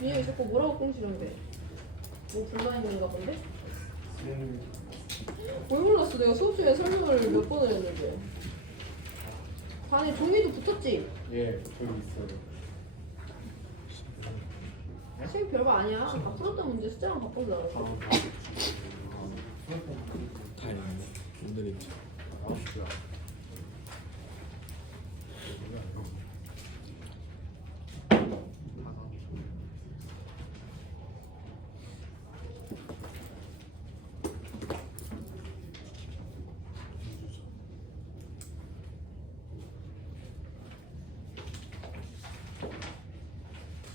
민혁이 자꾸 뭐라고 꽁시는데? 뭐 불만 있는가 본데? 뭘 몰랐어? 내가 수업 시간에 설명을 몇 번을 했는데. 반에 종이도 붙었지? 예, 저기 있어요. 책 별거 아니야. 다 풀었던 문제 숫자랑 바꿔서 나왔어. 다행이네. 오늘은 나왔어요.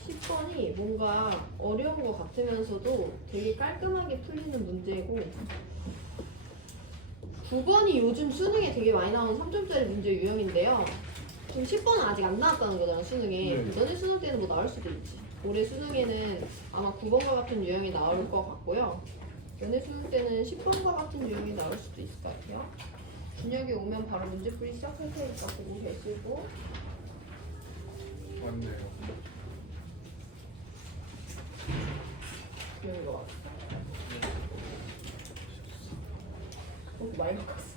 10번이 뭔가 어려운 것 같으면서도 되게 깔끔하게 풀리는 문제고 9번이 요즘 수능에 되게 많이 나오는 3점짜리 문제 유형인데요. 지금 10번은 아직 안 나왔다는 거잖아, 수능에. 네. 너네 수능 때는 뭐 나올 수도 있지. 올해 수능에는 아마 9번과 같은 유형이 나올 것 같고요. 너네 수능 때는 10번과 같은 유형이 나올 수도 있을 것 같아요. 준혁이 오면 바로 문제풀이 시작할 테니까 보고 계시고. 맞네요. 이런 거 같아. 많이 바꿨어.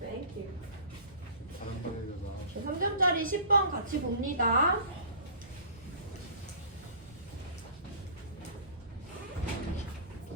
땡큐. 다른 반에다가 3점짜리 10번 같이 봅니다.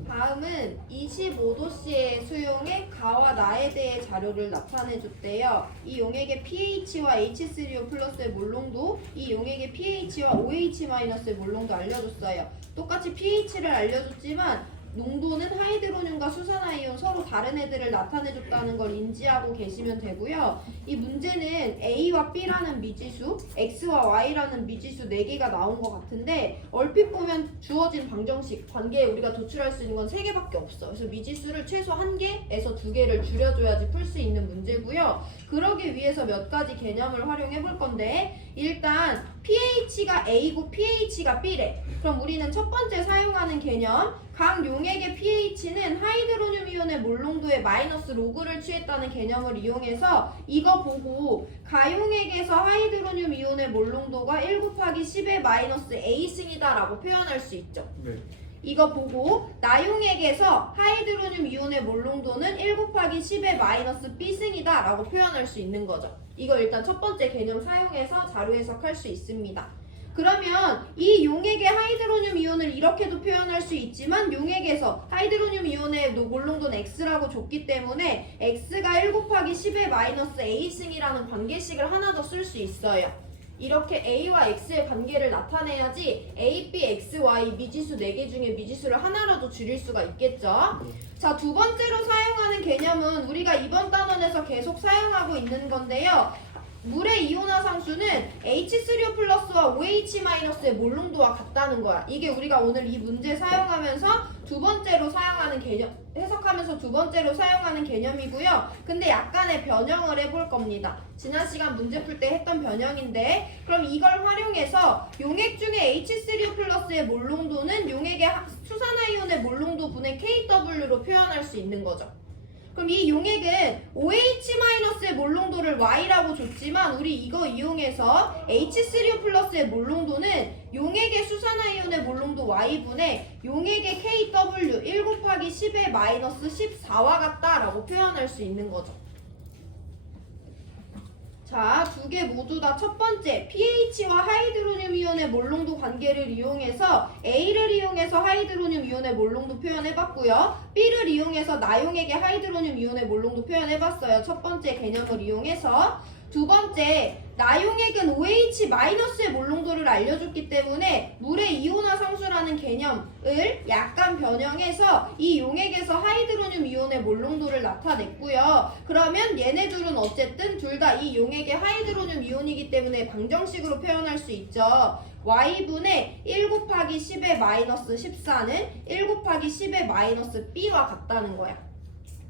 다음은 25도씨의 수용에 가와 나에 대해 자료를 나타내줬대요. 이 용액의 pH와 H3O 플러스의 몰농도, 이 용액의 pH와 OH-의 몰농도 알려줬어요. 똑같이 pH를 알려줬지만 농도는 하이드로늄과 수산화이온 서로 다른 애들을 나타내줬다는 걸 인지하고 계시면 되고요. 이 문제는 A와 B라는 미지수, X와 Y라는 미지수 4개가 나온 것 같은데 얼핏 보면 주어진 방정식, 관계에 우리가 도출할 수 있는 건 3개밖에 없어. 그래서 미지수를 최소 1개에서 2개를 줄여줘야지 풀 수 있는 문제고요. 그러기 위해서 몇 가지 개념을 활용해 볼 건데 일단 pH가 A고 pH가 B래. 그럼 우리는 첫 번째 사용하는 개념 각 용액의 pH는 하이드로늄 이온의 몰농도의 마이너스 로그를 취했다는 개념을 이용해서 이거 보고 가용액에서 하이드로늄 이온의 몰농도가 1 곱하기 10의 마이너스 A승이다 라고 표현할 수 있죠. 네. 이거 보고 나용액에서 하이드로늄 이온의 몰농도는 1 곱하기 10의 마이너스 B승이다 라고 표현할 수 있는 거죠. 이거 일단 첫 번째 개념 사용해서 자료 해석할 수 있습니다. 그러면 이 용액의 하이드로늄 이온을 이렇게도 표현할 수 있지만 용액에서 하이드로늄 이온의 몰농도는 X라고 줬기 때문에 X가 1 곱하기 10의 마이너스 A승이라는 관계식을 하나 더 쓸 수 있어요. 이렇게 A와 X의 관계를 나타내야지 A, B, X, Y 미지수 4개 중에 미지수를 하나라도 줄일 수가 있겠죠. 자, 두 번째로 사용하는 개념은 우리가 이번 단원에서 계속 사용하고 있는 건데요. 물의 이온화 상수는 H3O 플러스와 OH-의 몰농도와 같다는 거야. 이게 우리가 오늘 이 문제 사용하면서 두 번째로 사용하는 개념, 해석하면서 두 번째로 사용하는 개념이고요. 근데 약간의 변형을 해볼 겁니다. 지난 시간 문제 풀 때 했던 변형인데 그럼 이걸 활용해서 용액 중에 H3O 플러스의 몰농도는 용액의 수산화이온의 몰농도 분의 KW로 표현할 수 있는 거죠. 그럼 이 용액은 OH-의 몰농도를 Y라고 줬지만 우리 이거 이용해서 H3O 플러스의 몰농도는 용액의 수산화이온의 몰농도 Y분의 용액의 KW 1 곱하기 10의 마이너스 14와 같다라고 표현할 수 있는 거죠. 자, 두 개 모두 다 첫 번째 pH와 하이드로늄 이온의 몰농도 관계를 이용해서 A를 이용해서 하이드로늄 이온의 몰농도 표현해봤고요. B를 이용해서 나용액의 하이드로늄 이온의 몰농도 표현해봤어요. 첫 번째 개념을 이용해서. 두 번째, 나용액은 OH-의 몰농도를 알려줬기 때문에 물의 이온화 상수라는 개념을 약간 변형해서 이 용액에서 하이드로늄 이온의 몰농도를 나타냈고요. 그러면 얘네 둘은 어쨌든 둘 다 이 용액의 하이드로늄 이온이기 때문에 방정식으로 표현할 수 있죠. Y분의 1 곱하기 10의 마이너스 14는 1 곱하기 10의 마이너스 B와 같다는 거야.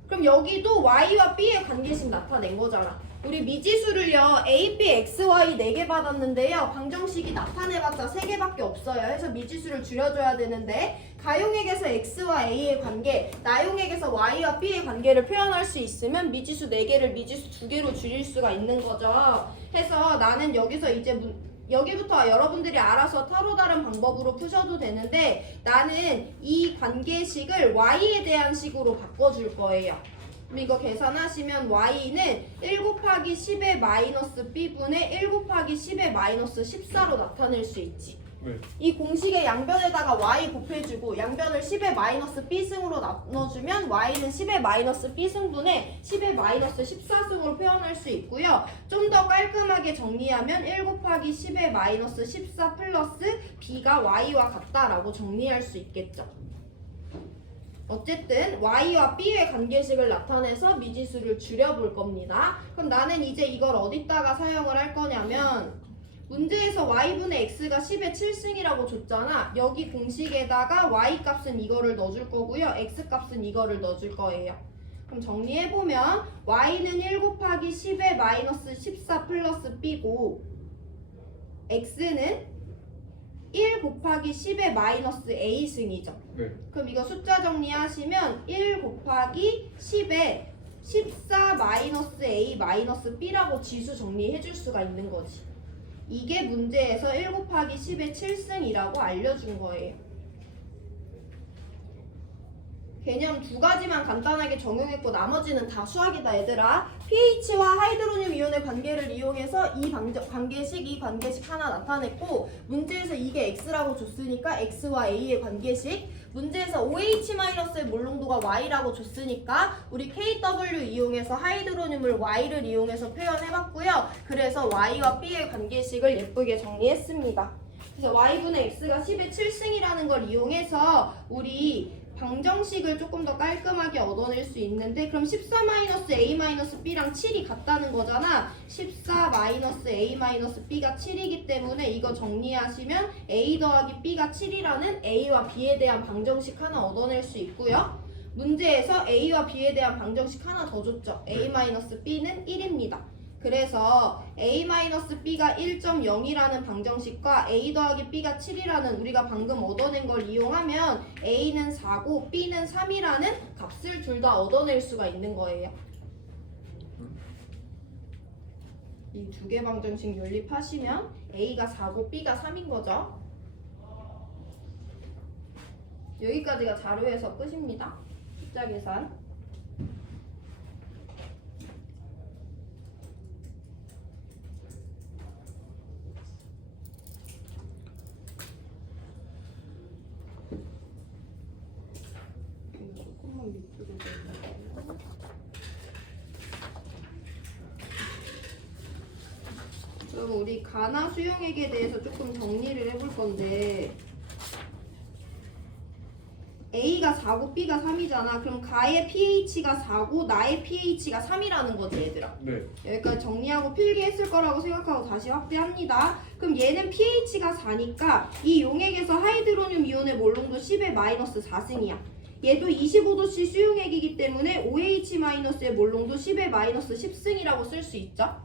그럼 여기도 Y와 B의 관계식 나타낸 거잖아. 우리 미지수를요 A, B, X, Y 4개 받았는데요 방정식이 나타내봤자 3개밖에 없어요. 해서 미지수를 줄여줘야 되는데 가용액에서 X와 A의 관계, 나용액에서 Y와 B의 관계를 표현할 수 있으면 미지수 4개를 미지수 2개로 줄일 수가 있는 거죠. 해서 나는 여기서 이제 여기부터 여러분들이 알아서 서로 다른 방법으로 푸셔도 되는데 나는 이 관계식을 y에 대한 식으로 바꿔줄 거예요. 그럼 이거 계산하시면 y는 1 곱하기 10의 마이너스 b분의 1 곱하기 10의 마이너스 14로 나타낼 수 있지. 네. 이 공식의 양변에다가 y 곱해주고 양변을 10의 마이너스 b승으로 나눠주면 y는 10의 마이너스 b승분의 10의 마이너스 14승으로 표현할 수 있고요. 좀 더 깔끔하게 정리하면 1 곱하기 10의 마이너스 14 플러스 b가 y와 같다라고 정리할 수 있겠죠. 어쨌든 y와 b의 관계식을 나타내서 미지수를 줄여볼 겁니다. 그럼 나는 이제 이걸 어디다가 사용을 할 거냐면 문제에서 y분의 x가 10의 7승이라고 줬잖아. 여기 공식에다가 y 값은 이거를 넣어줄 거고요. x 값은 이거를 넣어줄 거예요. 그럼 정리해보면 y는 1 곱하기 10의 마이너스 14 플러스 b고 x는 1 곱하기 10의 마이너스 a승이죠. 네. 그럼 이거 숫자 정리하시면 1 곱하기 10에 14 마이너스 a 마이너스 b라고 지수 정리해줄 수가 있는 거지. 이게 문제에서 1 곱하기 10의 7승이라고 알려준 거예요. 개념 두 가지만 간단하게 적용했고 나머지는 다 수학이다 얘들아. pH와 하이드로늄 이온의 관계를 이용해서 이 관계식 하나 나타냈고 문제에서 이게 x라고 줬으니까 x와 a의 관계식, 문제에서 OH-의 몰롱도가 y라고 줬으니까 우리 KW 이용해서 하이드로늄을 y를 이용해서 표현해봤고요. 그래서 y와 b의 관계식을 예쁘게 정리했습니다. 그래서 y분의 x가 10의 7승이라는 걸 이용해서 우리 방정식을 조금 더 깔끔하게 얻어낼 수 있는데 그럼 14-a-b랑 7이 같다는 거잖아. 14-a-b가 7이기 때문에 이거 정리하시면 a 더하기 b가 7이라는 a와 b에 대한 방정식 하나 얻어낼 수 있고요. 문제에서 a와 b에 대한 방정식 하나 더 줬죠. a-b는 1입니다. 그래서 a-b가 1.0이라는 방정식과 a 더하기 b가 7이라는 우리가 방금 얻어낸 걸 이용하면 a는 4고 b는 3이라는 값을 둘 다 얻어낼 수가 있는 거예요. 이 두 개 방정식 연립하시면 a가 4고 b가 3인 거죠. 여기까지가 자료에서 끝입니다. 숫자 계산. 그리고 우리 가나 수용액에 대해서 조금 정리를 해볼 건데 A가 4고 B가 3이잖아. 그럼 가의 pH가 4고 나의 pH가 3이라는 거지 얘들아. 네. 여기까지 정리하고 필기했을 거라고 생각하고 다시 확대합니다. 그럼 얘는 pH가 4니까 이 용액에서 하이드로늄 이온의 몰롱도 10의 마이너스 4승이야. 얘도 25도씨 수용액이기 때문에 OH-의 몰롱도 10의 마이너스 10승이라고 쓸 수 있죠.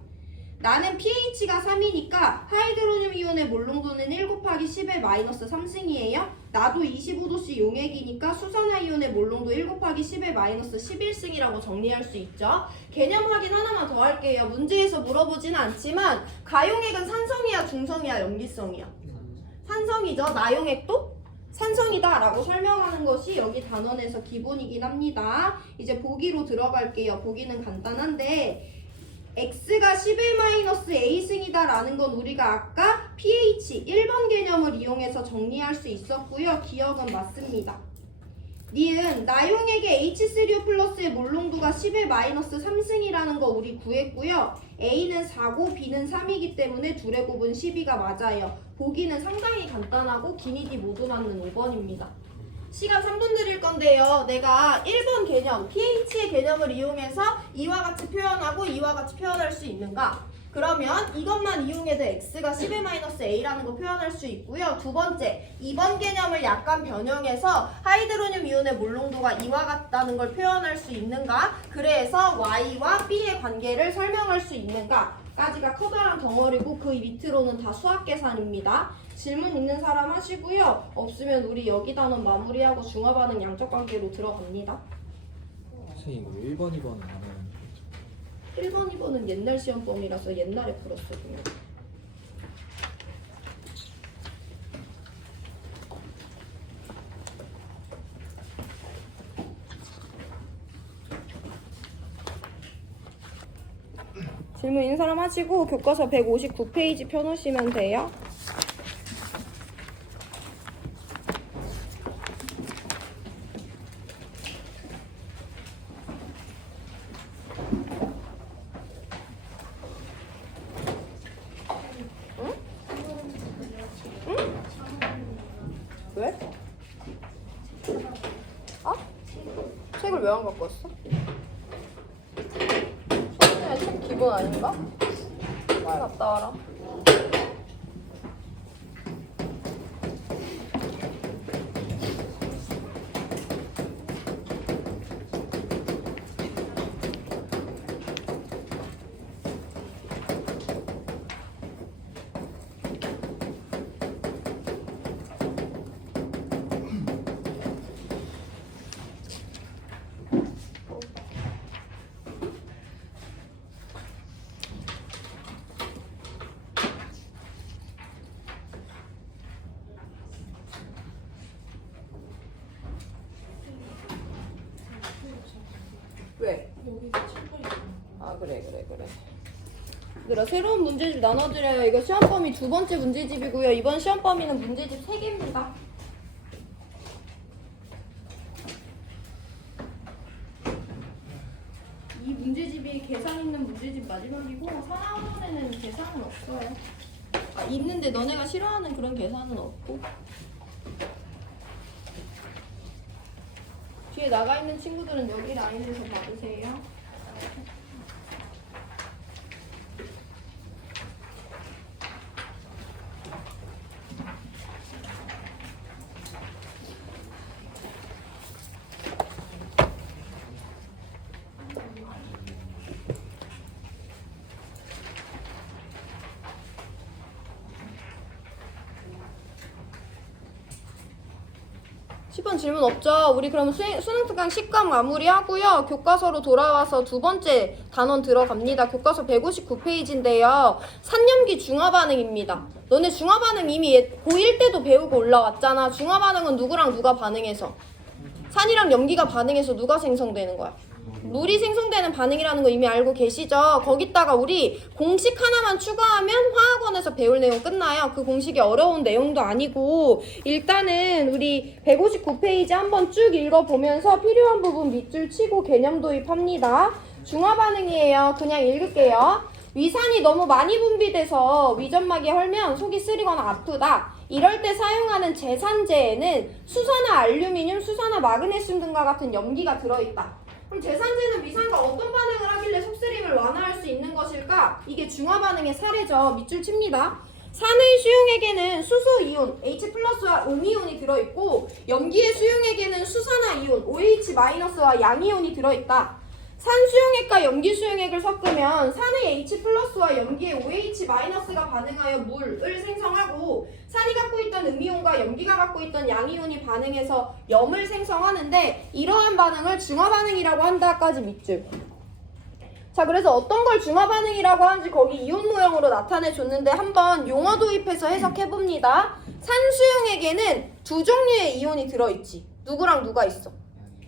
나는 pH가 3이니까 하이드로늄 이온의 몰롱도는 1 곱하기 10의 마이너스 3승이에요. 나도 25도씨 용액이니까 수산화이온의 몰롱도 1 곱하기 10의 마이너스 11승이라고 정리할 수 있죠. 개념 확인 하나만 더 할게요. 문제에서 물어보지는 않지만 가용액은 산성이야 중성이야 염기성이야? 산성이죠. 나용액도 산성이다 라고 설명하는 것이 여기 단원에서 기본이긴 합니다. 이제 보기로 들어갈게요. 보기는 간단한데 x가 10의 마이너스 a승이다 라는 건 우리가 아까 pH 1번 개념을 이용해서 정리할 수 있었고요. 기억은 맞습니다. 니은 나용액의 H3O 플러스의 몰롱도가 10의 마이너스 3승이라는 거 우리 구했고요. A는 4고 B는 3이기 때문에 둘의 곱은 12가 맞아요. 보기는 상당히 간단하고 기니디 모두 맞는 5번입니다. 시간 3분 드릴 건데요. 내가 1번 개념, pH의 개념을 이용해서 이와 같이 표현하고 이와 같이 표현할 수 있는가? 그러면 이것만 이용해도 x가 10의 마이너스 a라는 거 표현할 수 있고요. 두 번째, 2번 개념을 약간 변형해서 하이드로늄 이온의 몰롱도가 이와 같다는 걸 표현할 수 있는가? 그래서 y와 b의 관계를 설명할 수 있는가? 까지가 커다란 덩어리고 그 밑으로는 다 수학 계산입니다. 질문 있는 사람 하시고요. 없으면 우리 여기 단원 마무리하고 중화 반응 양적 관계로 들어갑니다. 선생님 이거 1번, 2번은 안 해요. 1번, 2번은 옛날 시험범이라서 옛날에 풀었어요. 질문 있는 사람 하시고 교과서 159페이지 펴놓으시면 돼요. 왜? 아? 책을 왜 안 갖고 왔어? 수학여행 책 기본 아닌가? 빨리 갔다 와라. 왜? 아 그래. 얘들아 새로운 문제집 나눠드려요. 이거 시험 범위 두 번째 문제집이고요. 이번 시험 범위는 문제집 3개입니다. 이 문제집이 계산 있는 문제집 마지막이고 사나운에는 계산은 없어요. 아 있는데 너네가 싫어하는 그런 계산은 없고. 뒤에 나가 있는 친구들은 여기 라인에서 받으세요. (10번) 질문 없죠? 우리 그럼 수능 특강 10강 마무리하고요. 교과서로 돌아와서 두 번째 단원 들어갑니다. 교과서 159페이지인데요. 산염기 중화반응입니다. 너네 중화반응 이미 고1 때도 배우고 올라왔잖아. 중화반응은 누구랑 누가 반응해서? 산이랑 염기가 반응해서 누가 생성되는 거야? 물이 생성되는 반응이라는 거 이미 알고 계시죠? 거기다가 우리 공식 하나만 추가하면 화학원에서 배울 내용 끝나요. 그 공식이 어려운 내용도 아니고 일단은 우리 159페이지 한번 쭉 읽어보면서 필요한 부분 밑줄 치고 개념 도입합니다. 중화반응이에요. 그냥 읽을게요. 위산이 너무 많이 분비돼서 위점막이 헐면 속이 쓰리거나 아프다. 이럴 때 사용하는 제산제에는 수산화 알루미늄, 수산화 마그네슘 등과 같은 염기가 들어있다. 그럼 제산제는 위산과 어떤 반응을 하길래 속쓰림을 완화할 수 있는 것일까? 이게 중화반응의 사례죠. 밑줄 칩니다. 산의 수용액에는 수소 이온 H+와 음이온이 들어있고 염기의 수용액에는 수산화 이온 OH-와 양이온이 들어있다. 산 수용액과 염기 수용액을 섞으면 산의 H+와 염기의 OH-가 반응하여 물을 생성하고 산이 갖고 있던 음이온과 염기가 갖고 있던 양이온이 반응해서 염을 생성하는데 이러한 반응을 중화반응이라고 한다까지 밑줄. 자 그래서 어떤 걸 중화반응이라고 하는지 거기 이온 모형으로 나타내 줬는데 한번 용어 도입해서 해석해봅니다. 산 수용액에는 두 종류의 이온이 들어있지. 누구랑 누가 있어?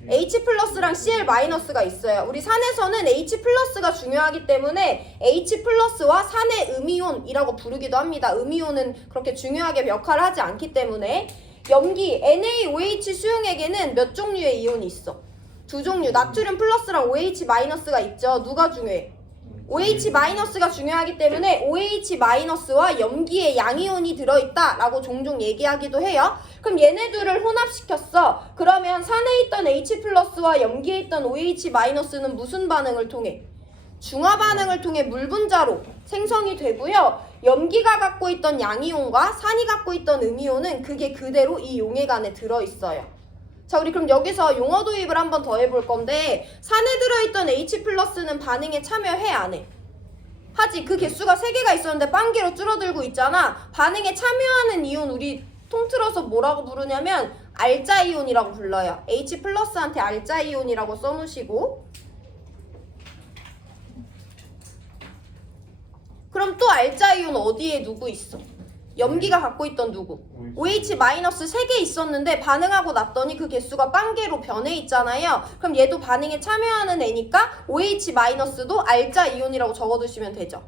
H+랑 Cl-가 있어요. 우리 산에서는 H+가 중요하기 때문에 H+와 산의 음이온이라고 부르기도 합니다. 음이온은 그렇게 중요하게 역할을 하지 않기 때문에 염기 NaOH 수용액에는 몇 종류의 이온이 있어? 두 종류. 나트륨 플러스랑 OH-가 있죠. 누가 중요해? OH-가 중요하기 때문에 OH-와 염기의 양이온이 들어있다라고 종종 얘기하기도 해요. 그럼 얘네들을 혼합시켰어. 그러면 산에 있던 H+와 염기에 있던 OH-는 무슨 반응을 통해? 중화반응을 통해 물 분자로 생성이 되고요. 염기가 갖고 있던 양이온과 산이 갖고 있던 음이온은 그게 그대로 이 용액 안에 들어있어요. 자 우리 그럼 여기서 용어 도입을 한번 더 해볼 건데 산에 들어있던 H+는 반응에 참여해 안 해? 하지. 그 개수가 3개가 있었는데 빵개로 줄어들고 있잖아. 반응에 참여하는 이온 우리 통틀어서 뭐라고 부르냐면 알자이온이라고 불러요. H+한테 알자이온이라고 써놓으시고 그럼 또 알자이온 어디에 누구 있어? 염기가 갖고 있던 누구? OH 마이너스 3개 있었는데 반응하고 났더니 그 개수가 빵개로 변해 있잖아요. 그럼 얘도 반응에 참여하는 애니까 OH 마이너스도 알자 이온이라고 적어두시면 되죠.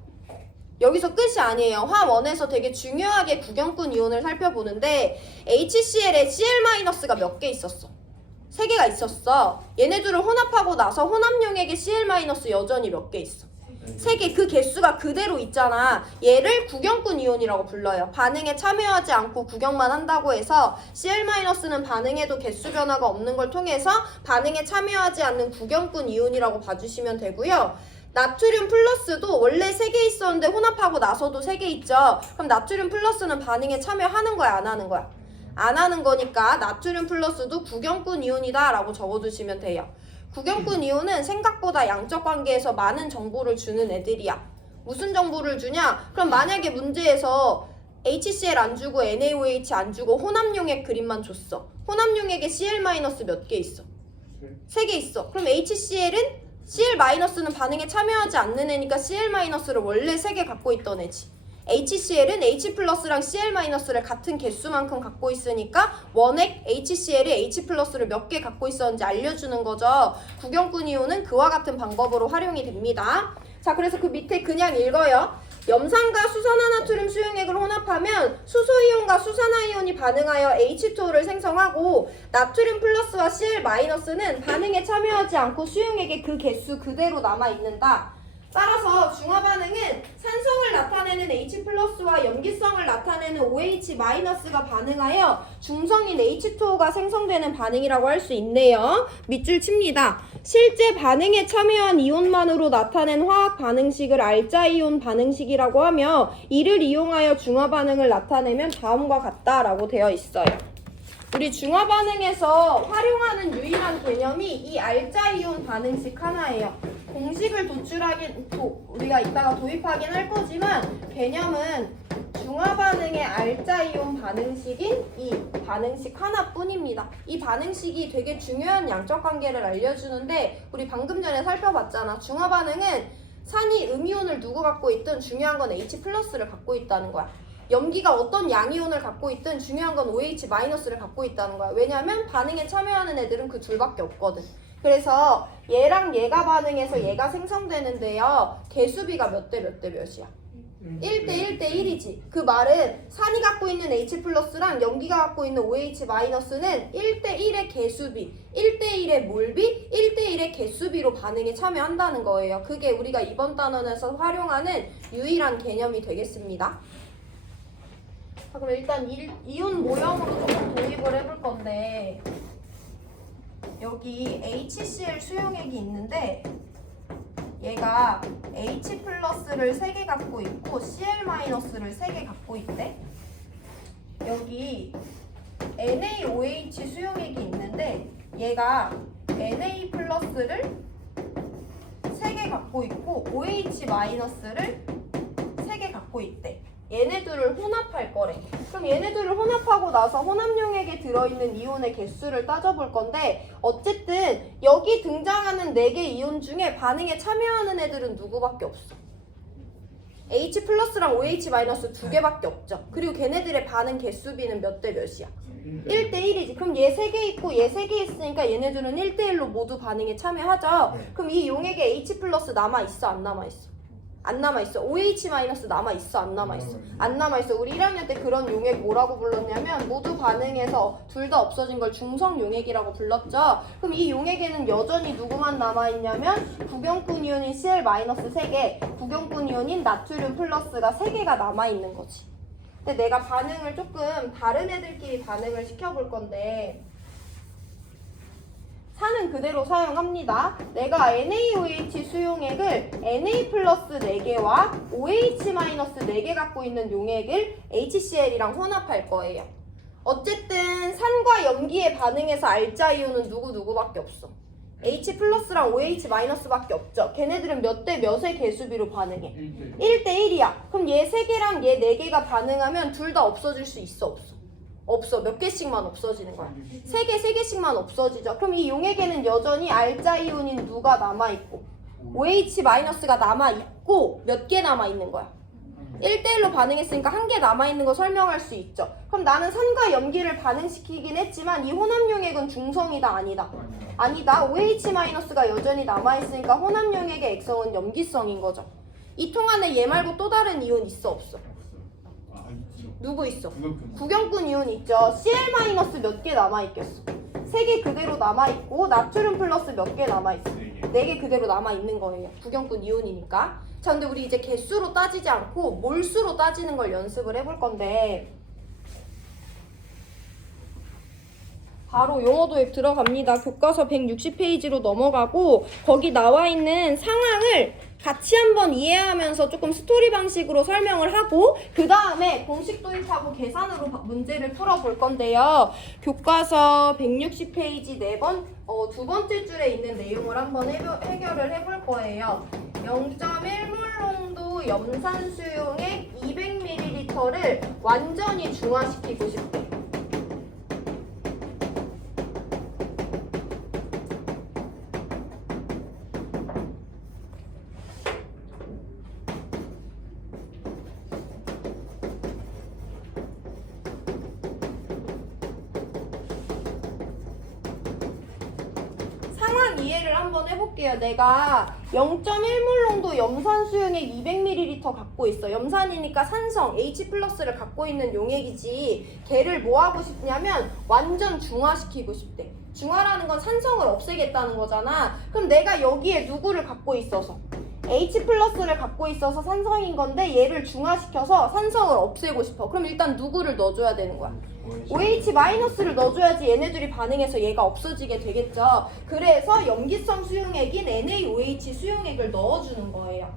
여기서 끝이 아니에요. 화1에서 되게 중요하게 구경꾼 이온을 살펴보는데 HCl에 Cl-가 몇 개 있었어? 3개가 있었어. 얘네들을 혼합하고 나서 혼합용액에 Cl- 여전히 몇 개 있어? 3개. 그 개수가 그대로 있잖아. 얘를 구경꾼 이온이라고 불러요. 반응에 참여하지 않고 구경만 한다고 해서 Cl-는 반응에도 개수 변화가 없는 걸 통해서 반응에 참여하지 않는 구경꾼 이온이라고 봐주시면 되고요. 나트륨 플러스도 원래 3개 있었는데 혼합하고 나서도 3개 있죠. 그럼 나트륨 플러스는 반응에 참여하는 거야, 안 하는 거야? 안 하는 거니까 나트륨 플러스도 구경꾼 이온이다 라고 적어두시면 돼요. 구경꾼 이온은 생각보다 양적 관계에서 많은 정보를 주는 애들이야. 무슨 정보를 주냐? 그럼 만약에 문제에서 HCl 안 주고 NaOH 안 주고 혼합용액 그림만 줬어. 혼합용액에 Cl- 몇 개 있어? 3개 있어. 그럼 HCl은 Cl-는 반응에 참여하지 않는 애니까 Cl-를 원래 3개 갖고 있던 애지. HCl은 H+랑 Cl-를 같은 개수만큼 갖고 있으니까 원액 HCl이 H+를 몇 개 갖고 있었는지 알려주는 거죠. 구경꾼 이온은 그와 같은 방법으로 활용이 됩니다. 자, 그래서 그 밑에 그냥 읽어요. 염산과 수산화나트륨 수용액을 혼합하면 수소이온과 수산화이온이 반응하여 H2O를 생성하고 나트륨 플러스와 Cl-는 반응에 참여하지 않고 수용액의 그 개수 그대로 남아있는다. 따라서 중화반응은 산성을 나타내는 H+와 염기성을 나타내는 OH-가 반응하여 중성인 H2O가 생성되는 반응이라고 할 수 있네요. 밑줄 칩니다. 실제 반응에 참여한 이온만으로 나타낸 화학 반응식을 알자이온 반응식이라고 하며 이를 이용하여 중화반응을 나타내면 다음과 같다라고 되어 있어요. 우리 중화반응에서 활용하는 유일한 개념이 이 알자이온 반응식 하나예요. 공식을 우리가 이따가 도입하긴 할 거지만 개념은 중화반응의 알자이온 반응식인 이 반응식 하나뿐입니다. 이 반응식이 되게 중요한 양적 관계를 알려주는데 우리 방금 전에 살펴봤잖아. 중화반응은 산이 음이온을 누구 갖고 있든 중요한 건 H+를 갖고 있다는 거야. 염기가 어떤 양이온을 갖고 있든 중요한 건 OH-를 갖고 있다는 거야. 왜냐면 반응에 참여하는 애들은 그 둘밖에 없거든. 그래서 얘랑 얘가 반응해서 얘가 생성되는데요. 개수비가 몇 대 몇이야? 1대 1대 1이지. 그 말은 산이 갖고 있는 H+랑 염기가 갖고 있는 OH-는 1대 1의 개수비, 1대 1의 몰비, 1대 1의 개수비로 반응에 참여한다는 거예요. 그게 우리가 이번 단원에서 활용하는 유일한 개념이 되겠습니다. 자, 그럼 일단 이온 모형으로 조금 도입을 해볼 건데 여기 HCl 수용액이 있는데 얘가 H+를 3개 갖고 있고 Cl-를 3개 갖고 있대. 여기 NaOH 수용액이 있는데 얘가 Na+를 3개 갖고 있고 OH-를 3개 갖고 있대. 얘네들을 혼합할 거래. 그럼 얘네들을 혼합하고 나서 혼합용액에 들어있는 이온의 개수를 따져볼 건데 어쨌든 여기 등장하는 4개 이온 중에 반응에 참여하는 애들은 누구밖에 없어? H+랑 OH- 2개밖에 없죠. 그리고 걔네들의 반응 개수비는 몇 대 몇이야? 1대 1이지. 그럼 얘 3개 있고 얘 3개 있으니까 얘네들은 1대 1로 모두 반응에 참여하죠. 그럼 이 용액에 H+ 남아있어? 안 남아있어? 안 남아있어. OH- 남아있어? 안 남아있어? 안 남아있어. 우리 1학년 때 그런 용액 뭐라고 불렀냐면 모두 반응해서 둘 다 없어진 걸 중성 용액이라고 불렀죠. 그럼 이 용액에는 여전히 누구만 남아있냐면 구경꾼 이온인 Cl- 3개, 구경꾼 이온인 나트륨 플러스가 3개가 남아있는 거지. 근데 내가 반응을 조금 다른 애들끼리 반응을 시켜볼 건데 산은 그대로 사용합니다. 내가 NaOH 수용액을 Na+ 4개와 OH- 4개 갖고 있는 용액을 HCl이랑 혼합할 거예요. 어쨌든 산과 염기의 반응에서 알자이온은 누구밖에 없어? H+랑 OH- 밖에 없죠. 걔네들은 몇 대 몇의 개수비로 반응해? 1대 1이야. 그럼 얘 3개랑 얘 4개가 반응하면 둘 다 없어질 수 있어? 없어? 없어. 몇 개씩만 없어지는 거야. 3개씩만 없어지죠. 그럼 이 용액에는 여전히 알자이온인 누가 남아있고 OH- 가 남아있고 몇 개 남아있는 거야? 1대1로 반응했으니까 한 개 남아있는 거 설명할 수 있죠. 그럼 나는 산과 염기를 반응시키긴 했지만 이 혼합용액은 중성이다 아니다? 아니다. OH-가 여전히 남아있으니까 혼합용액의 액성은 염기성인 거죠. 이 통 안에 얘 말고 또 다른 이온 있어 없어? 아 있죠. 누구 있어? 구경꾼. 구경꾼 이온 있죠. Cl- 몇 개 남아있겠어? 3개 그대로 남아있고 나트륨 플러스 몇 개 남아있어? 4개 그대로 남아있는 거예요. 구경꾼 이온이니까. 자, 근데 우리 이제 개수로 따지지 않고 몰수로 따지는 걸 연습을 해볼 건데 바로 용어 도입 들어갑니다. 교과서 160페이지로 넘어가고 거기 나와 있는 상황을 같이 한번 이해하면서 조금 스토리 방식으로 설명을 하고 그 다음에 공식 도입하고 계산으로 문제를 풀어볼 건데요. 교과서 160페이지 4번 두 번째 줄에 있는 내용을 한번 해결을 해볼 거예요. 0.1몰 농도 염산수용액 200ml를 완전히 중화시키고 싶대. 상황 이해를 한번 해볼게요. 내가 0.1몰 농도 염산 수용액 200ml 갖고 있어. 염산이니까 산성 H+를 갖고 있는 용액이지. 걔를 뭐 하고 싶냐면 완전 중화시키고 싶대. 중화라는 건 산성을 없애겠다는 거잖아. 그럼 내가 여기에 누구를 갖고 있어서 H+를 갖고 있어서 산성인 건데 얘를 중화시켜서 산성을 없애고 싶어. 그럼 일단 누구를 넣어줘야 되는 거야? OH-를 넣어줘야지 얘네들이 반응해서 얘가 없어지게 되겠죠. 그래서 염기성 수용액인 NaOH 수용액을 넣어주는 거예요.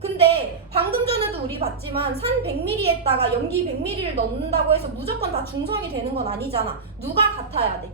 근데 방금 전에도 우리 봤지만 산 100ml에다가 염기 100ml를 넣는다고 해서 무조건 다 중성이 되는 건 아니잖아. 누가 같아야 돼?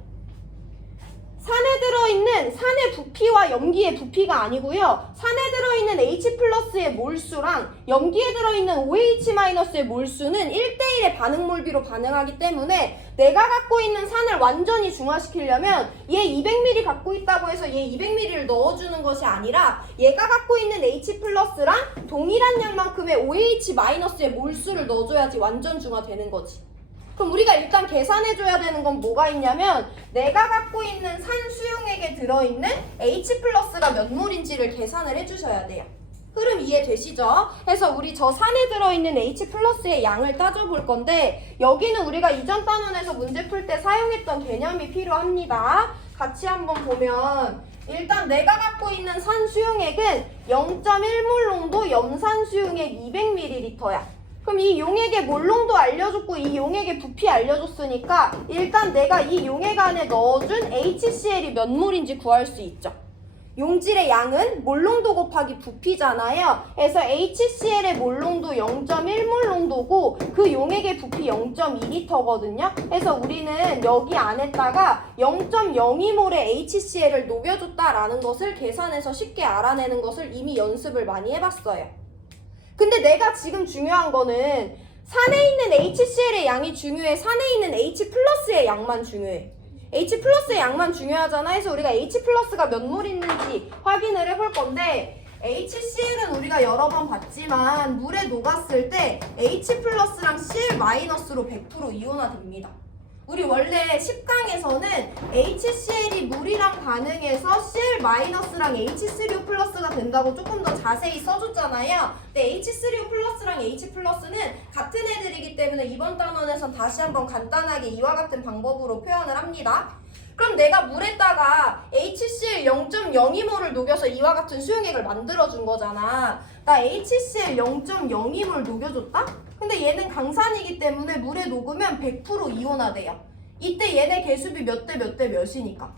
산에 들어있는 산의 부피와 염기의 부피가 아니고요. 산에 들어있는 H+의 몰수랑 염기에 들어있는 OH-의 몰수는 1대1의 반응 몰비로 반응하기 때문에 내가 갖고 있는 산을 완전히 중화시키려면 얘 200ml 갖고 있다고 해서 얘 200ml를 넣어주는 것이 아니라 얘가 갖고 있는 H+랑 동일한 양만큼의 OH-의 몰수를 넣어줘야지 완전 중화되는 거지. 그럼 우리가 일단 계산해줘야 되는 건 뭐가 있냐면 내가 갖고 있는 산 수용액에 들어있는 H+가 몇 몰인지를 계산을 해주셔야 돼요. 흐름 이해되시죠? 그래서 우리 저 산에 들어있는 H+의 양을 따져볼 건데 여기는 우리가 이전 단원에서 문제 풀 때 사용했던 개념이 필요합니다. 같이 한번 보면 일단 내가 갖고 있는 산 수용액은 0.1몰 농도 염산 수용액 200ml야. 그럼 이 용액의 몰농도 알려줬고 이 용액의 부피 알려줬으니까 일단 내가 이 용액 안에 넣어준 HCl이 몇 몰인지 구할 수 있죠. 용질의 양은 몰농도 곱하기 부피잖아요. 그래서 HCl의 몰농도 0.1몰 농도고 그 용액의 부피 0.2L거든요. 그래서 우리는 여기 안에다가 0.02몰의 HCl을 녹여줬다라는 것을 계산해서 쉽게 알아내는 것을 이미 연습을 많이 해봤어요. 근데 내가 지금 중요한 거는 산에 있는 HCl의 양이 중요해? 산에 있는 H+의 양만 중요해? H+의 양만 중요하잖아. 해서 우리가 H+가 몇 몰 있는지 확인을 해볼 건데 HCl은 우리가 여러 번 봤지만 물에 녹았을 때 H+랑 Cl-로 100% 이온화됩니다. 우리 원래 10강에서는 HCl이 물이랑 반응해서 Cl-랑 H3O+가 된다고 조금 더 자세히 써줬잖아요. 근데 H3O+랑 H+는 같은 애들이기 때문에 이번 단원에선 다시 한번 간단하게 이와 같은 방법으로 표현을 합니다. 그럼 내가 물에다가 HCl 0.02몰을 녹여서 이와 같은 수용액을 만들어준 거잖아. 나 HCl 0.02몰 녹여줬다? 근데 얘는 강산이기 때문에 물에 녹으면 100% 이온화돼요. 이때 얘네 개수비 몇 대 몇 대 몇이니까?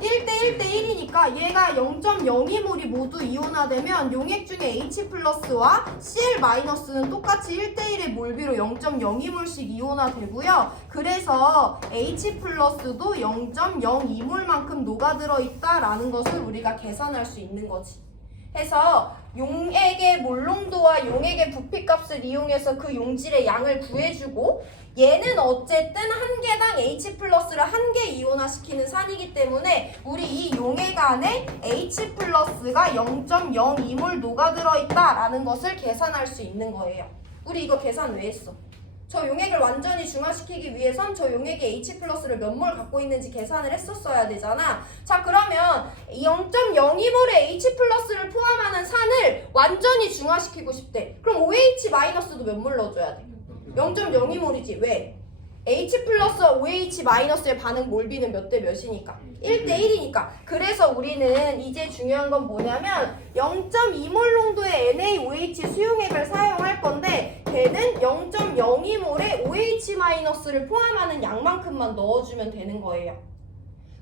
1대 1대 1이니까 얘가 0.02몰이 모두 이온화되면 용액 중에 H+와 Cl-는 똑같이 1대 1의 몰비로 0.02몰씩 이온화되고요. 그래서 H+도 0.02몰만큼 녹아들어 있다라는 것을 우리가 계산할 수 있는 거지. 해서 용액의 몰농도와 용액의 부피값을 이용해서 그 용질의 양을 구해주고 얘는 어쨌든 한 개당 H+를 한 개 이온화시키는 산이기 때문에 우리 이 용액 안에 H+가 0.02몰 녹아들어 있다라는 것을 계산할 수 있는 거예요. 우리 이거 계산 왜 했어? 저 용액을 완전히 중화시키기 위해선 저 용액이 H 플러스를 몇 몰 갖고 있는지 계산을 했었어야 되잖아. 자, 그러면 0.02몰의 H 플러스를 포함하는 산을 완전히 중화시키고 싶대. 그럼 OH 마이너스도 몇 몰 넣어줘야 돼? 0.02몰이지. 왜? H 플러스 OH 마이너스의 반응 몰비는 몇 대 몇이니까? 1대 1이니까. 그래서 우리는 이제 중요한 건 뭐냐면 0.2몰 농도의 NaOH 수용액을 사용할 건데 걔는 0.02몰의 OH 마이너스를 포함하는 양만큼만 넣어주면 되는 거예요.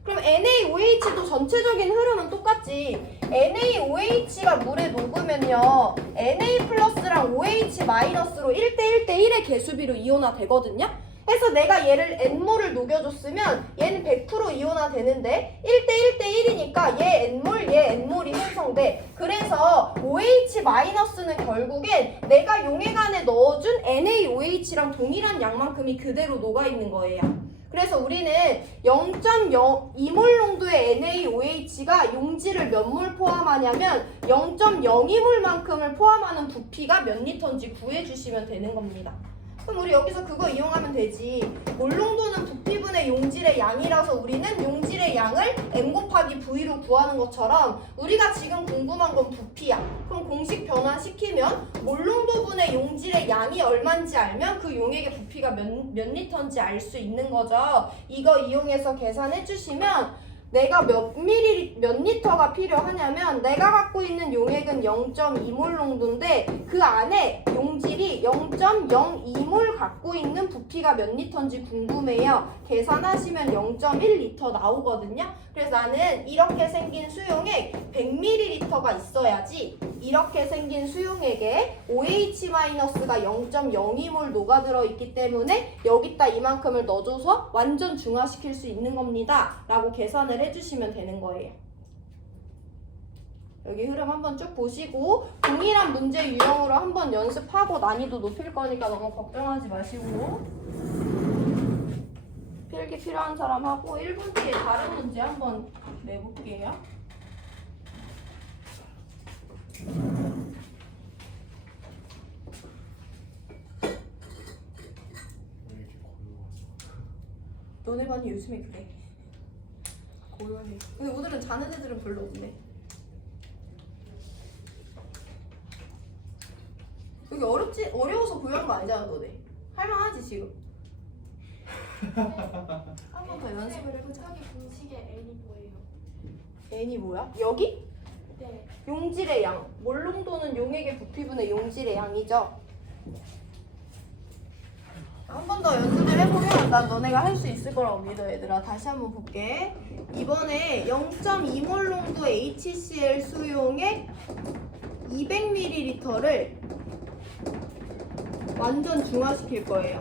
그럼 NaOH도 전체적인 흐름은 똑같지. NaOH가 물에 녹으면요 Na 플러스랑 OH 마이너스로 1대 1대 1의 개수비로 이온화 되거든요. 해서 내가 얘를 N몰을 녹여줬으면 얘는 100% 이온화 되는데 1대 1대 1이니까 얘 N몰, 얘 N몰이 생성돼. 그래서 OH 마이너스는 결국엔 내가 용액 안에 넣어준 NaOH랑 동일한 양만큼이 그대로 녹아있는 거예요. 그래서 우리는 0.02몰 농도의 NaOH가 용질을 몇 몰 포함하냐면 0.02몰만큼을 포함하는 부피가 몇 리터인지 구해주시면 되는 겁니다. 그럼 우리 여기서 그거 이용하면 되지. 몰농도는 부피분의 용질의 양이라서 우리는 용질의 양을 M 곱하기 V로 구하는 것처럼 우리가 지금 궁금한 건 부피야. 그럼 공식 변화시키면 몰농도분의 용질의 양이 얼마인지 알면 그 용액의 부피가 몇 리터인지 알 수 있는 거죠. 이거 이용해서 계산해 주시면 내가 몇 리터가 필요하냐면 내가 갖고 있는 용액은 0.2몰 농도인데 그 안에 용질이 0.02몰 갖고 있는 부피가 몇 리터인지 궁금해요. 계산하시면 0.1리터 나오거든요. 그래서 나는 이렇게 생긴 수용액 100ml가 있어야지 이렇게 생긴 수용액에 OH-가 0.02몰 녹아들어 있기 때문에 여기다 이만큼을 넣어줘서 완전 중화시킬 수 있는 겁니다. 라고 계산을 해주시면 되는 거예요. 여기 흐름 한번 쭉 보시고 동일한 문제 유형으로 한번 연습하고 난이도 높일 거니까 너무 걱정하지 마시고 필기 필요한 사람 하고 1분 뒤에 다른 문제 한번 내볼게요. 너네 반이 요즘에 그래. 고요해. 근데 오늘은 자는 애들은 별로 없네. 여기 어려워서 고요한 거 아니잖아 너네. 할만하지 지금. 한 번 더 연습을 해보자. 여기 공식의 N이 뭐예요? N이 뭐야? 여기? 네. 용질의 양. 몰농도는 용액의 부피분의 용질의 양이죠. 한 번 더 연습을 해보면 난 너네가 할 수 있을 거라고 믿어 얘들아. 다시 한번 볼게. 이번에 0.2몰 농도의 HCl 수용액 200ml를 완전 중화시킬 거예요.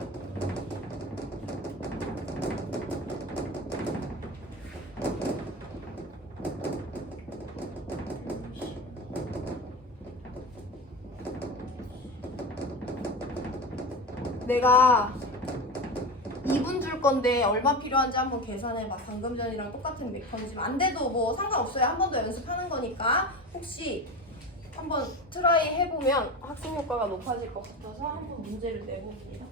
내가 2분 줄 건데 얼마 필요한지 한번 계산해봐. 방금 전이랑 똑같은 메커니즘. 안 돼도 뭐 상관없어요. 한 번 더 연습하는 거니까 혹시 한번 트라이 해보면 학습 효과가 높아질 것 같아서 한번 문제를 내봅니다.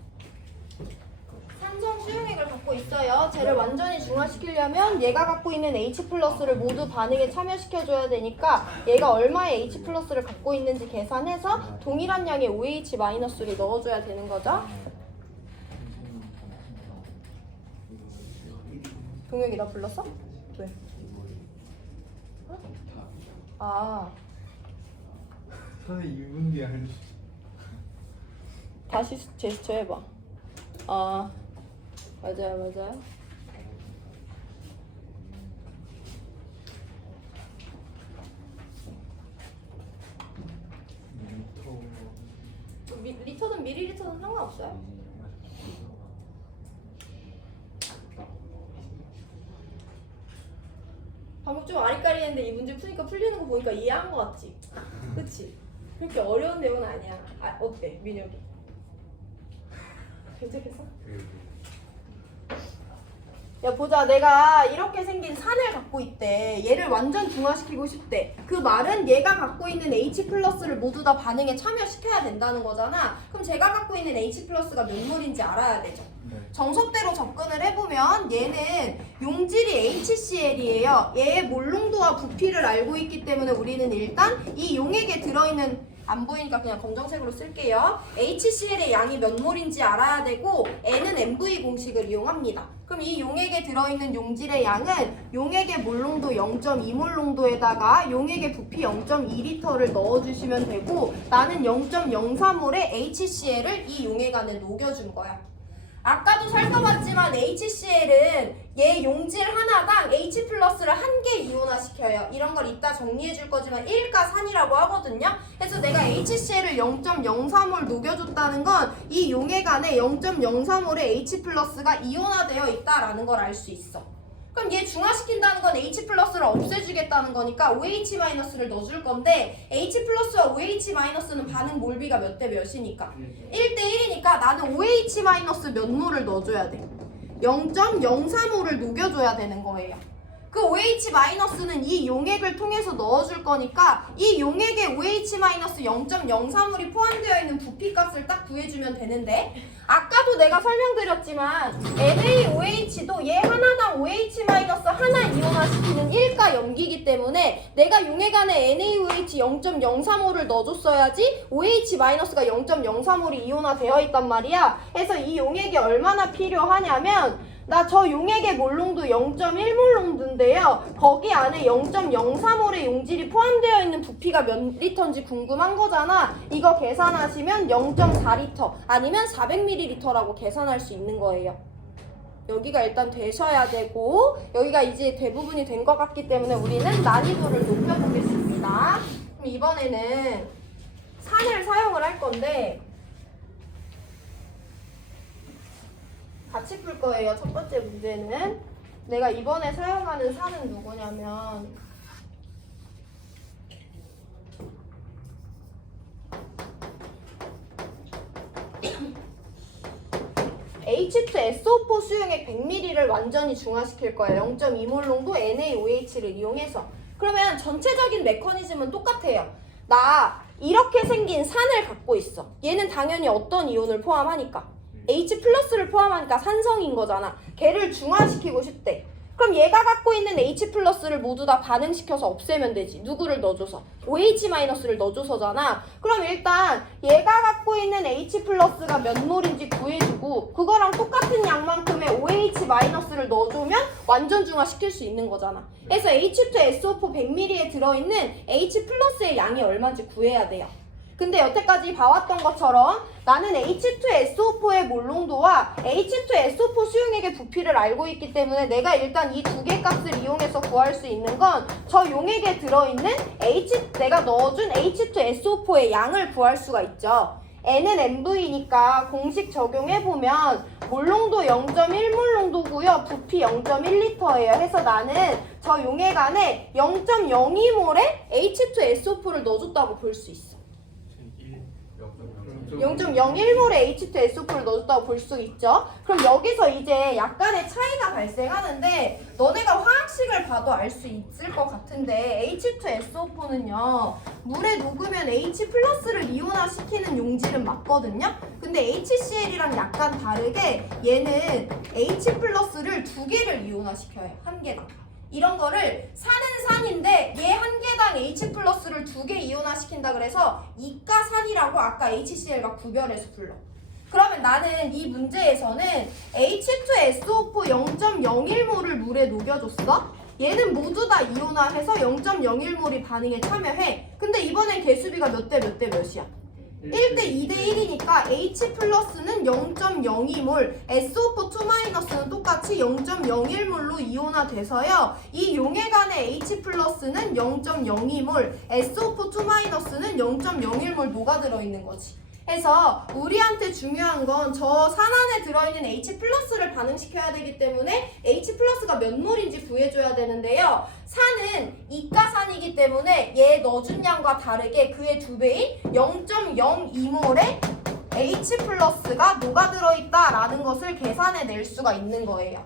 산성 수용액을 갖고 있어요. 쟤를 완전히 중화시키려면 얘가 갖고 있는 H 플러스를 모두 반응에 참여시켜줘야 되니까 얘가 얼마의 H 플러스를 갖고 있는지 계산해서 동일한 양의 OH 마이너스를 넣어줘야 되는 거죠. 동혁이 나 불렀어? 왜? 아 선생님 2분 뒤에 알려주세요. 다시 제스처 해봐. 아 맞아요 맞아요. 리터든 미리리터든 상관없어요. 방금 좀 아리까리했는데 이 문제 푸니까 풀리는 거 보니까 이해한 거 같지? 그치? 그렇게 어려운 내용은 아니야. 아, 어때 민혁이? 괜찮겠어? 야 보자, 내가 이렇게 생긴 산을 갖고 있대. 얘를 완전 중화시키고 싶대. 그 말은 얘가 갖고 있는 H 플러스를 모두 다 반응에 참여시켜야 된다는 거잖아. 그럼 제가 갖고 있는 H 플러스가 몇 몰인지 알아야 되죠. 정석대로 접근을 해보면 얘는 용질이 HCl이에요. 얘의 몰농도와 부피를 알고 있기 때문에 우리는 일단 이 용액에 들어있는, 안 보이니까 그냥 검정색으로 쓸게요. HCl의 양이 몇 몰인지 알아야 되고 N은 MV 공식을 이용합니다. 그럼 이 용액에 들어있는 용질의 양은 용액의 몰농도 0.2몰 농도에다가 용액의 부피 0.2L를 넣어주시면 되고, 나는 0.04몰의 HCl을 이 용액 안에 녹여준 거야. 아까도 살펴봤지만 HCl은 얘 용질 하나당 H 플러스를 한 개 이온화시켜요. 이런 걸 이따 정리해 줄 거지만 1가산이라고 하거든요. 그래서 내가 HCl을 0.03몰 녹여줬다는 건 이 용액 안에 0.03몰의 H 플러스가 이온화되어 있다라는 걸 알 수 있어. 그럼 얘 중화시킨다는 건 H 플러스를 없애주겠다는 거니까 OH 마이너스를 넣어줄 건데, H 플러스와 OH 마이너스는 반응 몰비가 몇 대 몇이니까 1대 1이니까 나는 OH 마이너스 몇 몰을 넣어줘야 돼. 0.04몰을 녹여줘야 되는 거예요. 그 OH 마이너스는 이 용액을 통해서 넣어줄 거니까 이 용액에 OH 마이너스 0.04몰이 포함되어 있는 부피값을 딱 구해주면 되는데, 아까도 내가 설명드렸지만 NaOH도 얘 하나당 OH 마이너스 하나 이온화시키는 1가 염기이기 때문에 내가 용액 안에 NaOH 0.03몰을 넣어줬어야지 OH 마이너스가 0.03몰이 이온화되어 있단 말이야. 그래서 이 용액이 얼마나 필요하냐면, 나 저 용액의 몰농도 0.1몰 농도인데요. 거기 안에 0.04몰의 용질이 포함되어 있는 부피가 몇 리터인지 궁금한 거잖아. 이거 계산하시면 0.4리터 아니면 400ml라고 계산할 수 있는 거예요. 여기가 일단 되셔야 되고, 여기가 이제 대부분이 된 것 같기 때문에 우리는 난이도를 높여보겠습니다. 그럼 이번에는 산을 사용을 할 건데 같이 풀 거예요. 첫 번째 문제는 내가 이번에 사용하는 산은 누구냐면 H2SO4 수용액 100ml를 완전히 중화시킬 거예요. 0.2몰 농도 NaOH를 이용해서. 그러면 전체적인 메커니즘은 똑같아요. 나 이렇게 생긴 산을 갖고 있어. 얘는 당연히 어떤 이온을 포함하니까 H 플러스를 포함하니까 산성인 거잖아. 걔를 중화시키고 싶대. 그럼 얘가 갖고 있는 H 플러스를 모두 다 반응시켜서 없애면 되지. 누구를 넣어줘서? OH 마이너스를 넣어줘서잖아. 그럼 일단 얘가 갖고 있는 H 플러스가 몇 몰인지 구해주고, 그거랑 똑같은 양만큼의 OH 마이너스를 넣어주면 완전 중화시킬 수 있는 거잖아. 그래서 H2SO4 100ml에 들어있는 H 플러스의 양이 얼마인지 구해야 돼요. 근데 여태까지 봐왔던 것처럼 나는 H2SO4의 몰농도와 H2SO4 수용액의 부피를 알고 있기 때문에 내가 일단 이 두 개 값을 이용해서 구할 수 있는 건 저 용액에 들어있는 내가 넣어준 H2SO4의 양을 구할 수가 있죠. N은 MV니까 공식 적용해보면 몰농도 0.1몰 농도고요. 부피 0.1L예요. 해서 나는 저 용액 안에 0.02몰의 H2SO4를 넣어줬다고 볼 수 있어. 0.01몰의 H2SO4를 넣어줬다고 볼 수 있죠. 그럼 여기서 이제 약간의 차이가 발생하는데, 너네가 화학식을 봐도 알 수 있을 것 같은데 H2SO4는요 물에 녹으면 H 플러스를 이온화시키는 용질은 맞거든요. 근데 HCl이랑 약간 다르게 얘는 H 플러스를 두 개를 이온화시켜요. 한 개당. 이런 거를 산은 산인데 얘 한 개당 H 플러스를 두 개 이온화시킨다 그래서 이가산이라고 아까 HCl과 구별해서 불러. 그러면 나는 이 문제에서는 H2SO4 0.01몰을 물에 녹여줬어. 얘는 모두 다 이온화해서 0.01몰이 반응에 참여해. 근데 이번엔 개수비가 몇 대 몇이야? 1대 2대 1이니까 H 플러스는 0.02몰, SO4 2-는 똑같이 0.01몰로 이온화돼서요. 이 용액 안에 H 플러스는 0.02몰, SO4 2-는 0.01몰 녹아들어 있는 거지. 해서 우리한테 중요한 건 저 산 안에 들어있는 H 플러스를 반응시켜야 되기 때문에 H 플러스가 몇 몰인지 구해줘야 되는데요. 산은 이가산이기 때문에 얘 넣어준 양과 다르게 그의 2배인 0.02몰의 H 플러스가 녹아들어 있다라는 것을 계산해낼 수가 있는 거예요.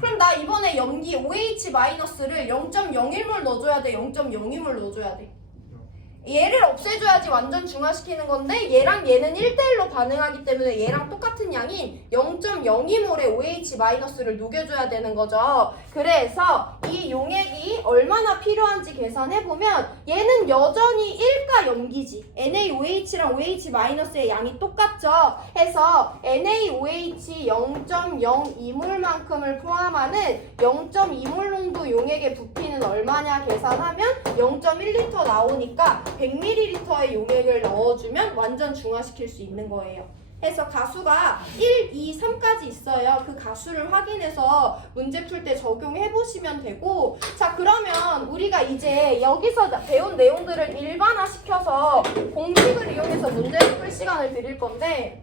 그럼 나 이번에 염기 OH-를 0.01몰 넣어줘야 돼? 0.02몰 넣어줘야 돼? 얘를 없애줘야지 완전 중화시키는 건데 얘랑 얘는 1대1로 반응하기 때문에 얘랑 똑같은 양인 0.02몰의 OH-를 녹여줘야 되는 거죠. 그래서 이 용액이 얼마나 필요한지 계산해보면 얘는 여전히 1가 염기지. NaOH랑 OH-의 양이 똑같죠. 해서 NaOH 0.02몰만큼을 포함하는 0.2몰 농도 용액의 부피는 얼마냐 계산하면 0.1L 나오니까 100ml의 용액을 넣어주면 완전 중화시킬 수 있는 거예요. 해서 가수가 1, 2, 3까지 있어요. 그 가수를 확인해서 문제 풀 때 적용해 보시면 되고, 자 그러면 우리가 이제 여기서 배운 내용들을 일반화시켜서 공식을 이용해서 문제를 풀 시간을 드릴 건데,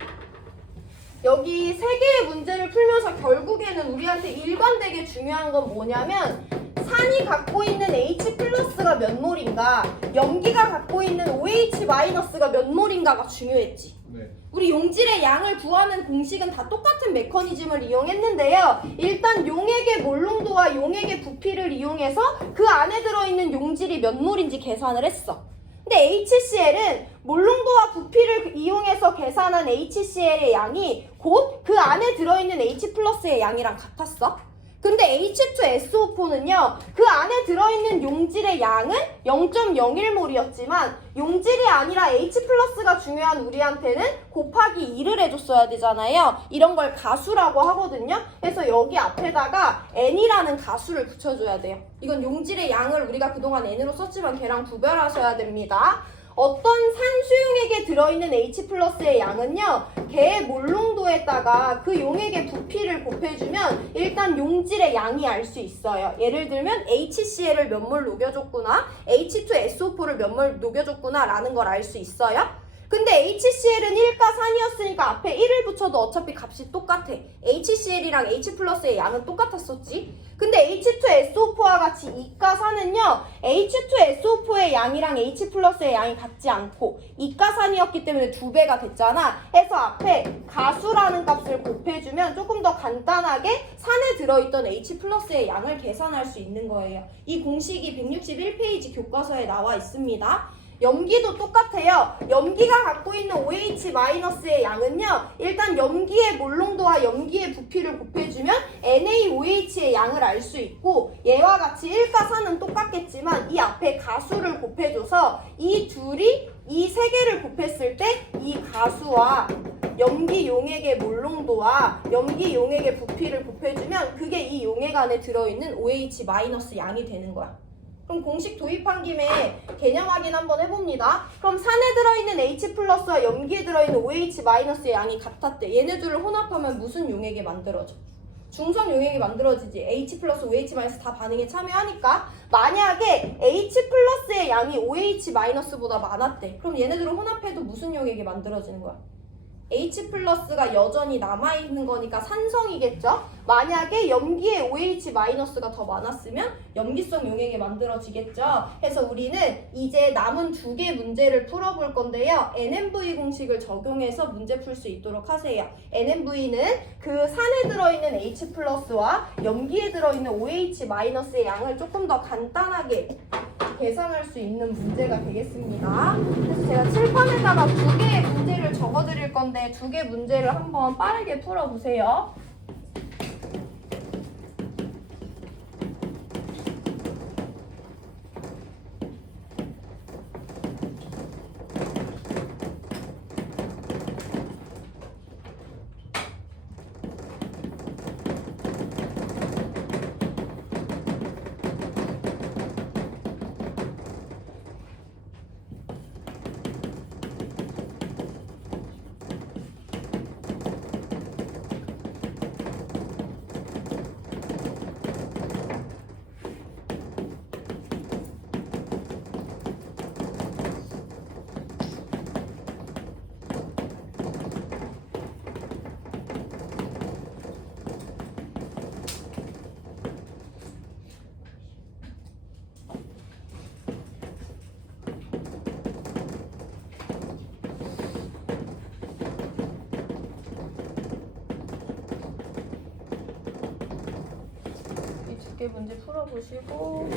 여기 3개의 문제를 풀면서 결국에는 우리한테 일관되게 중요한 건 뭐냐면 산이 갖고 있는 H+가 몇 몰인가, 염기가 갖고 있는 OH-가 몇 몰인가가 중요했지. 네. 우리 용질의 양을 구하는 공식은 다 똑같은 메커니즘을 이용했는데요. 일단 용액의 몰농도와 용액의 부피를 이용해서 그 안에 들어있는 용질이 몇 몰인지 계산을 했어. 근데 HCl은 몰농도와 부피를 이용해서 계산한 HCl의 양이 곧 그 안에 들어있는 H+의 양이랑 같았어. 근데 H2SO4는요, 그 안에 들어있는 용질의 양은 0.01몰이었지만 용질이 아니라 H+가 중요한 우리한테는 곱하기 2를 해줬어야 되잖아요. 이런 걸 가수라고 하거든요. 그래서 여기 앞에다가 N이라는 가수를 붙여줘야 돼요. 이건 용질의 양을 우리가 그동안 N으로 썼지만 걔랑 구별하셔야 됩니다. 어떤 산수용액에 들어있는 H+의 양은요, 걔의 몰농도에다가 그 용액의 부피를 곱해주면 일단 용질의 양이 알 수 있어요. 예를 들면 HCl을 몇 몰 녹여줬구나, H2SO4를 몇 몰 녹여줬구나 라는 걸 알 수 있어요. 근데 HCl은 1가 산이었으니까 앞에 1을 붙여도 어차피 값이 똑같아. HCl이랑 H+의 양은 똑같았었지. 근데 H2SO4와 같이 2가 산은요, H2SO4의 양이랑 H+의 양이 같지 않고 2가 산이었기 때문에 2배가 됐잖아. 해서 앞에 가수라는 값을 곱해주면 조금 더 간단하게 산에 들어있던 H+의 양을 계산할 수 있는 거예요. 이 공식이 161페이지 교과서에 나와 있습니다. 염기도 똑같아요. 염기가 갖고 있는 OH-의 양은요, 일단 염기의 몰농도와 염기의 부피를 곱해주면 NaOH의 양을 알 수 있고, 얘와 같이 1가 4는 똑같겠지만 이 앞에 가수를 곱해줘서 이 둘이 이 세 개를 곱했을 때 이 가수와 염기 용액의 몰농도와 염기 용액의 부피를 곱해주면 그게 이 용액 안에 들어있는 OH- 양이 되는 거야. 그럼 공식 도입한 김에 개념 확인 한번 해봅니다. 그럼 산에 들어있는 H+와 염기에 들어있는 OH-의 양이 같았대. 얘네들을 혼합하면 무슨 용액이 만들어져? 중성 용액이 만들어지지. H+, OH- 다 반응에 참여하니까. 만약에 H+의 양이 OH-보다 많았대. 그럼 얘네들을 혼합해도 무슨 용액이 만들어지는 거야? H+가 여전히 남아있는 거니까 산성이겠죠? 만약에 염기에 OH-가 더 많았으면 염기성 용액이 만들어지겠죠? 해서 우리는 이제 남은 2개 문제를 풀어볼 건데요. NMV 공식을 적용해서 문제 풀 수 있도록 하세요. NMV는 그 산에 들어있는 H+와 염기에 들어있는 OH-의 양을 조금 더 간단하게 계산할 수 있는 문제가 되겠습니다. 그래서 제가 칠판에다가 2개의 문제를 적어드릴 건데 2개 문제를 한번 빠르게 풀어보세요. 개 문제 풀어보시고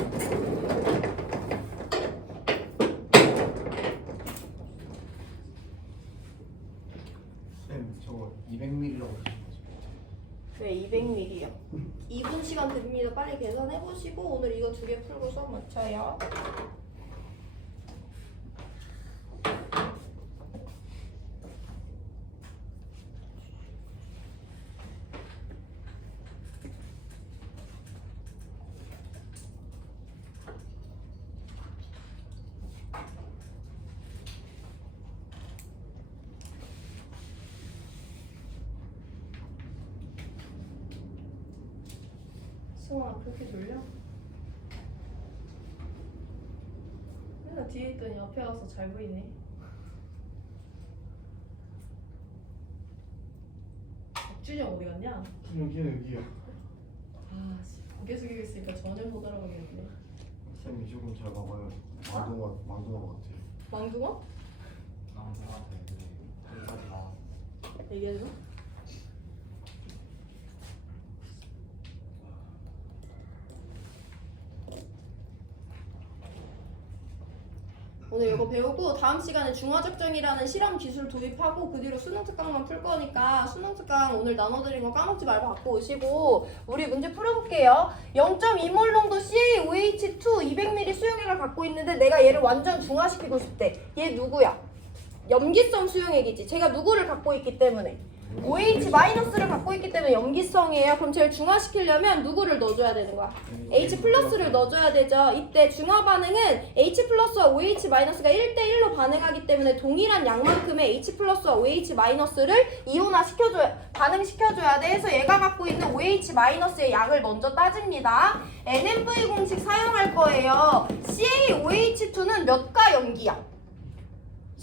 쌤 저거 200ml라고 왜 200ml요? 2분 시간 드립니다. 빨리 계산해보시고 오늘 이거 2개 풀고 수업 마쳐요. 승원아 그렇게 졸려? 맨날 뒤에 있더니 옆에 와서 잘 보이네. 박준영 어디 갔냐? 여기요. 아, 고개 숙이고 있으니까 전혀 못 알아보겠네. 쌤이 조금 잘 먹어요. 망둥어 같아요. 망둥어? 얘기해줘. 오늘 이거 배우고 다음 시간에 중화적정이라는 실험 기술 도입하고 그 뒤로 수능 특강만 풀 거니까 수능 특강 오늘 나눠드린 거 까먹지 말고 갖고 오시고 우리 문제 풀어볼게요. 0.2몰 농도 CaOH2 200ml 수용액을 갖고 있는데 내가 얘를 완전 중화시키고 싶대. 얘 누구야? 염기성 수용액이지. 제가 누구를 갖고 있기 때문에 OH-를 갖고 있기 때문에 염기성이에요. 그럼 쟤를 중화시키려면 누구를 넣어줘야 되는 거야? H+를 넣어줘야 되죠. 이때 중화 반응은 H+와 OH-가 1대1로 반응하기 때문에 동일한 양만큼의 H+와 OH-를 이온화시켜줘야, 반응시켜줘야 돼. 해서 얘가 갖고 있는 OH-의 양을 먼저 따집니다. NMV 공식 사용할 거예요. CaOH2는 몇 가 염기야?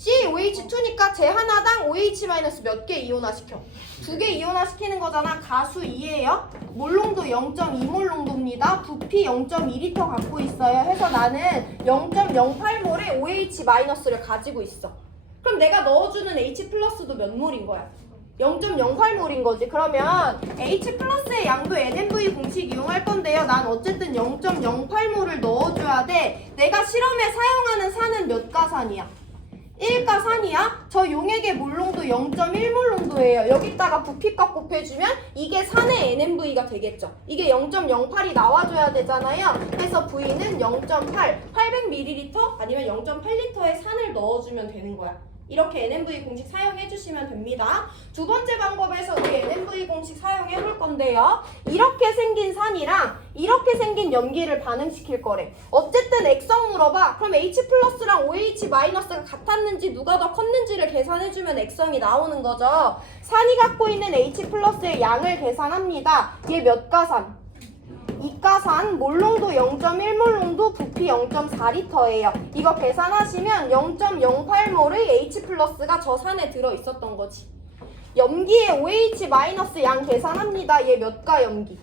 CaOH2니까 쟤 하나당 OH- 몇 개 이온화시켜? 2개 이온화시키는 거잖아. 가수 2예요. 몰농도 0.2몰 농도입니다. 부피 0.2L 갖고 있어요. 해서 나는 0.08몰의 OH-를 가지고 있어. 그럼 내가 넣어주는 H+도 몇 몰인 거야? 0.08몰인 거지. 그러면 H+의 양도 NMV 공식 이용할 건데요. 난 어쨌든 0.08몰을 넣어줘야 돼. 내가 실험에 사용하는 산은 몇 가산이야? 1가산이야? 저 용액의 몰농도 0.1몰 농도예요. 여기다가 부피값 곱해주면 이게 산의 NMV가 되겠죠. 이게 0.08이 나와줘야 되잖아요. 그래서 V는 0.8, 800ml 아니면 0.8L의 산을 넣어주면 되는 거야. 이렇게 NMV 공식 사용해주시면 됩니다. 두 번째 방법에서 우리 NMV 공식 사용해볼 건데요. 이렇게 생긴 산이랑 이렇게 생긴 염기를 반응시킬 거래. 어쨌든 액성 물어봐. 그럼 H+랑 OH-가 같았는지 누가 더 컸는지를 계산해주면 액성이 나오는 거죠. 산이 갖고 있는 H+의 양을 계산합니다. 얘 몇 가산? 2가산, 몰농도 0.1몰 농도, 부피 0.4L예요. 이거 계산하시면 0.08몰의 H+가 저 산에 들어있었던 거지. 염기의 OH- 양 계산합니다. 얘 몇 가 염기?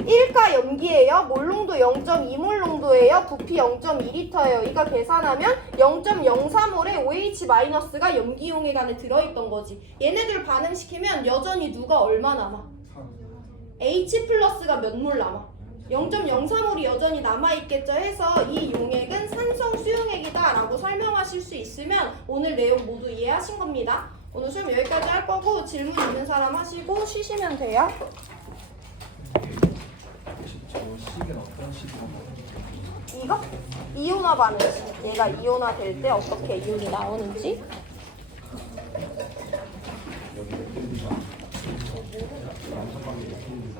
1가 염기예요. 몰농도 0.2몰 농도예요. 부피 0.2L예요. 이거 계산하면 0.03몰의 OH- 염기용액 안에 들어있던 거지. 얘네들 반응시키면 여전히 누가 얼마 남아? H+가 몇 몰 남아? 0.03몰이 여전히 남아있겠죠. 해서 이 용액은 산성 수용액이다 라고 설명하실 수 있으면 오늘 내용 모두 이해하신 겁니다. 오늘 수업 여기까지 할 거고 질문 있는 사람 하시고 쉬시면 돼요. 저 식은 어떤 식으로? 이거? 이온화 반응식. 얘가 이온화 될 때 어떻게 이온이 나오는지. 여기 몇 개인지 남성관계 몇 개인지